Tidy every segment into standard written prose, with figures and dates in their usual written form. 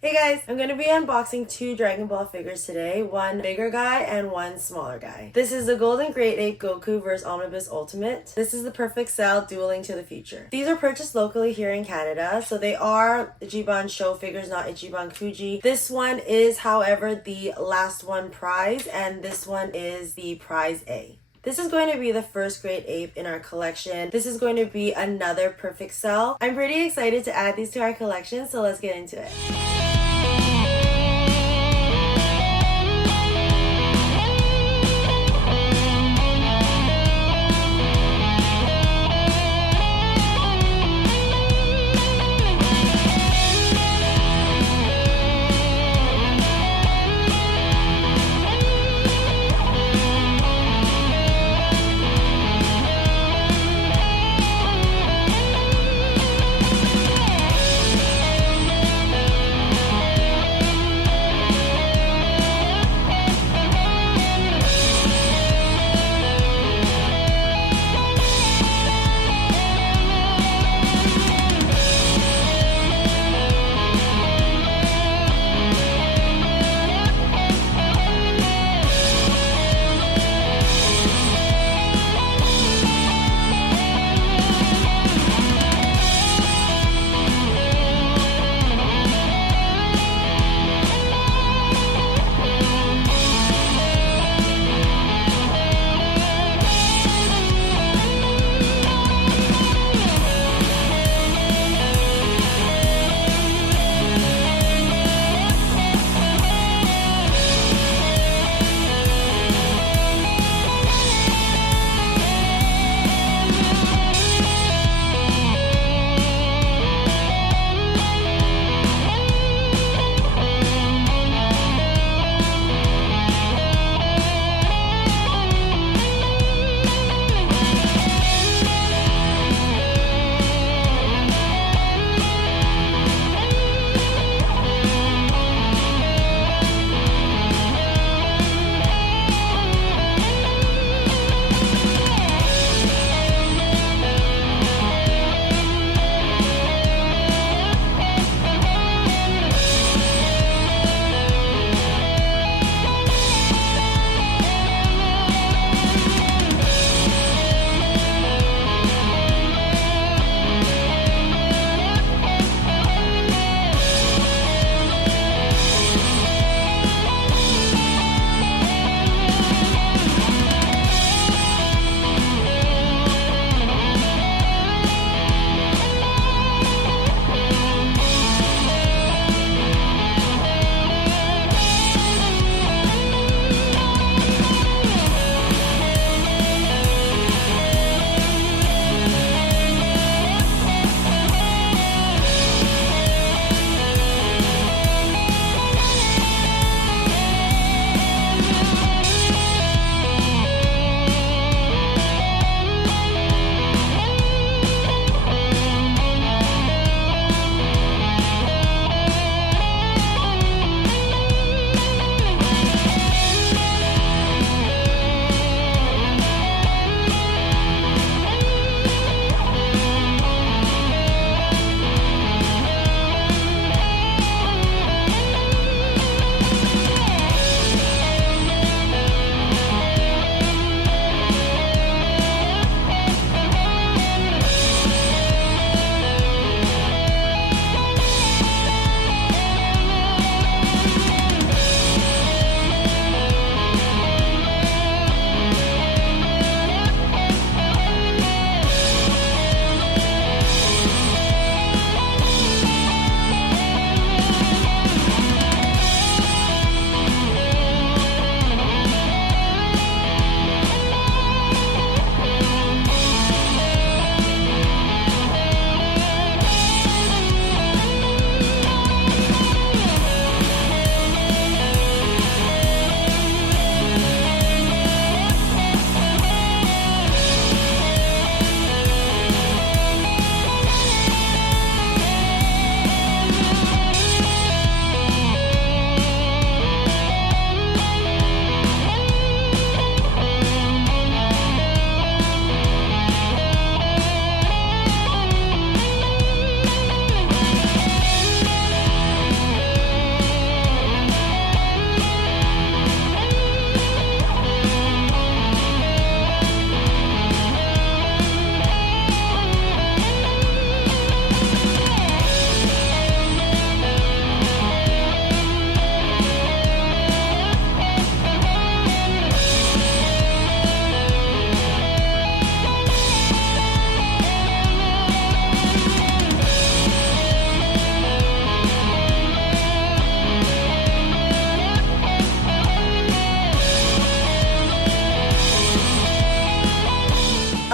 Hey guys, I'm going to be unboxing two Dragon Ball figures today, one bigger guy and one smaller guy. This is the Golden Great Ape Goku vs Omnibus Ultimate. This is the Perfect Cell Dueling to the Future. These are purchased locally here in Canada, so they are Ichibansho figures, not Ichiban Kuji. This one is, however, the last one prize, and this one is the prize A. This is going to be the first great ape in our collection. This is going to be another perfect cell. I'm pretty excited to add these to our collection, so let's get into it.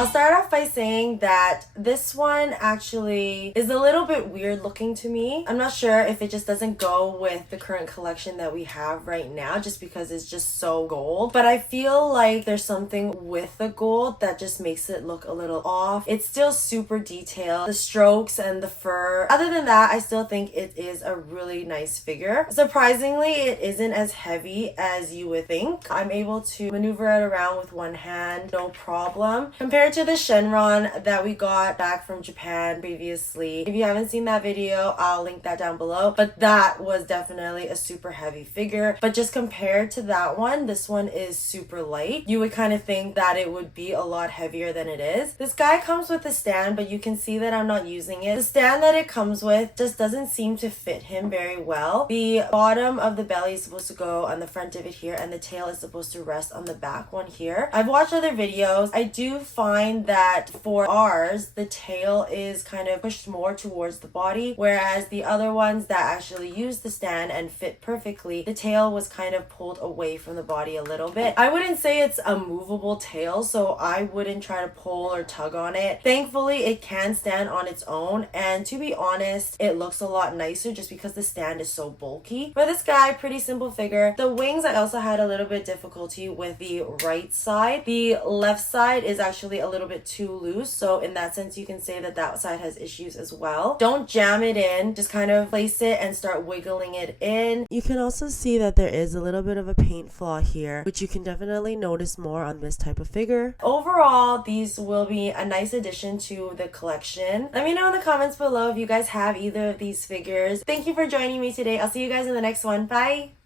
I'll start off by saying that this one actually is a little bit weird looking to me. I'm not sure if it just doesn't go with the current collection that we have right now just because it's just so gold. But I feel like there's something with the gold that just makes it look a little off. It's still super detailed, the strokes and the fur. Other than that, I still think it is a really nice figure. Surprisingly, it isn't as heavy as you would think. I'm able to maneuver it around with one hand, no problem. Compared to the Shenron that we got back from Japan previously. If you haven't seen that video, I'll link that down below. But that was definitely a super heavy figure. But just compared to that one, this one is super light. You would kind of think that it would be a lot heavier than it is. This guy comes with a stand, but you can see that I'm not using it. The stand that it comes with just doesn't seem to fit him very well. The bottom of the belly is supposed to go on the front of it here, and the tail is supposed to rest on the back one here. I've watched other videos. I do find that for ours, the tail is kind of pushed more towards the body, whereas the other ones that actually use the stand and fit perfectly, the tail was kind of pulled away from the body a little bit. I wouldn't say it's a movable tail, so I wouldn't try to pull or tug on it. Thankfully, it can stand on its own, and to be honest, it looks a lot nicer just because the stand is so bulky. For this guy, pretty simple figure. The wings, I also had a little bit difficulty with the right side. The left side is actually a little bit too loose, so in that sense, you can say that that side has issues as well. Don't jam it in, just kind of place it and start wiggling it in. You can also see that there is a little bit of a paint flaw here, which you can definitely notice more on this type of figure. Overall, these will be a nice addition to the collection. Let me know in the comments below if you guys have either of these figures. Thank you for joining me today. I'll see you guys in the next one. Bye!